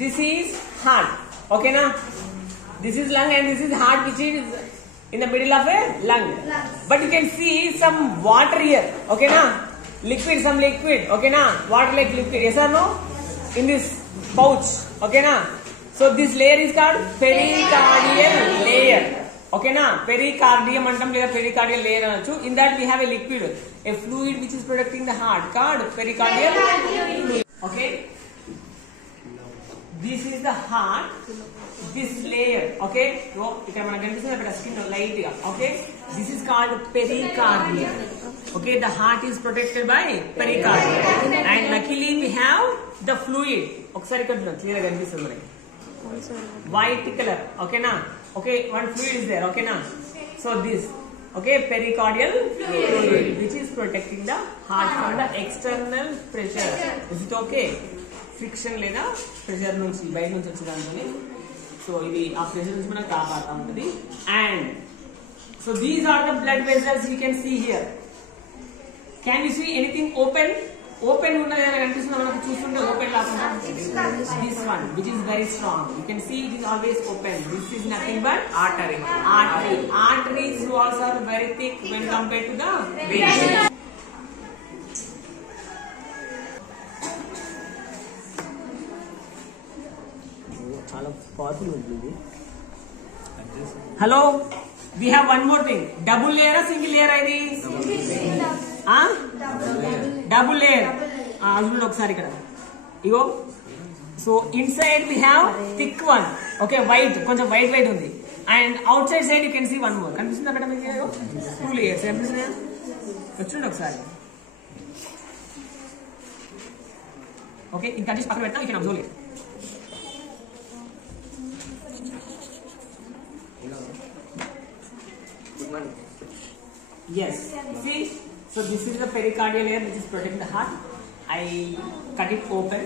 this is heart. Okay, now this is lung and this is heart, which is in the middle of a lung. But you can see some water here. Okay, now liquid, some liquid. Okay, now water like liquid. Yes or no? In this pouch. Okay, now. So this layer is called pericardial layer. Okay, na? Pericardium antam లేదా pericardial layer అనొచ్చు. In that we have a liquid, a fluid which is protecting the heart called pericardial fluid. Okay. This is the heart. This layer. Okay. So ఇక్కడ మనకు కనిపిస్తుంది అక్కడ skin light గా. Okay. This is called pericardium. Okay. The heart is protected by pericardium. And luckily we have the fluid. ఒకసారి ఇక్కడ చూడండి clear గా కనిపిస్తుంది మనకి. White color. Okay, na? Okay, one fluid is there. Okay, na? So this, okay, pericardial fluid, which is protecting the heart from the external pressure. Is it okay? Friction లేదా pressure నుంచి బయట నుంచి వచ్చేదాన్ని. So ఇది ఆ pressure నుంచి మనకు కాపాడుతూ ఉంటుంది. And so these are the blood vessels you can see here. Can you see anything open? Open ఉన్నది ఏదైనా కనిపిస్తుందా మనకు చూస్తుంటే ఓపెన్ లాగా this one which is very strong, you can see it is always open. This is nothing but artery. Arteries walls are very thick when compared to the vein. చాలా powerful ఉంటుంది. Hello, we have one more thing. Double layer or single layer ఇది? Double layer. చూడండి ఒకసారి ఇక్కడ ఇగో. So inside we have thick one. Okay, white, కొంచెం white ఉంది. And outside side you can see one more. కనిపిస్తుందా madam? మీకు 2 layers కనిపిస్తున్నాయా? చూడండి ఒకసారి. ఓకే, ఇంకా కండిషన్ పక్కన పెట్టా, you can observe it. Yes. See, so this is the pericardial layer which is protecting the heart. I cut it open.